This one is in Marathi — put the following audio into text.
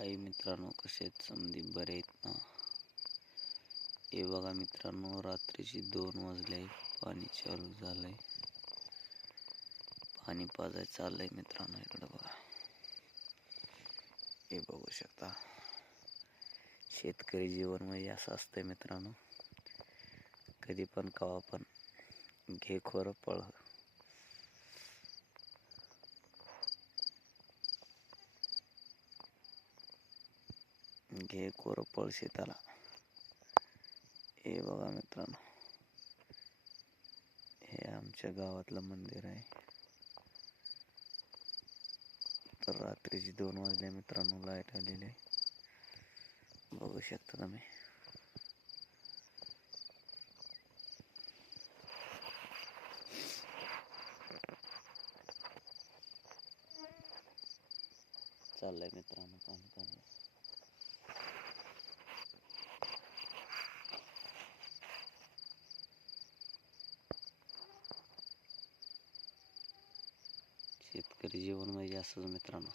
हाय मित्रांनो, कसे आहेत? समधी बरे आहेत ना? हे बघा मित्रांनो, रात्रीची 2 वाजले, पाणी चालू झालंय. पाणी पाजायचं चाललंय मित्रांनो. इकडं बघा, हे बघू शकता. शेतकरी जीवन म्हणजे असं असतंय मित्रांनो. कधी पण कवा पण घे खोरं पळ. घे खोरं पळ शेताला. हे बघा मित्रांनो, हे आमच्या गावातलं मंदिर आहे. तर रात्रीची 2 वाजले मित्रांनो, लाईट आलेली आहे. बघू शकता तुम्ही. चाललंय मित्रांनो पाणी पाजायचं. शेतकरी जीवन म्हणजे असंच मित्रांनो.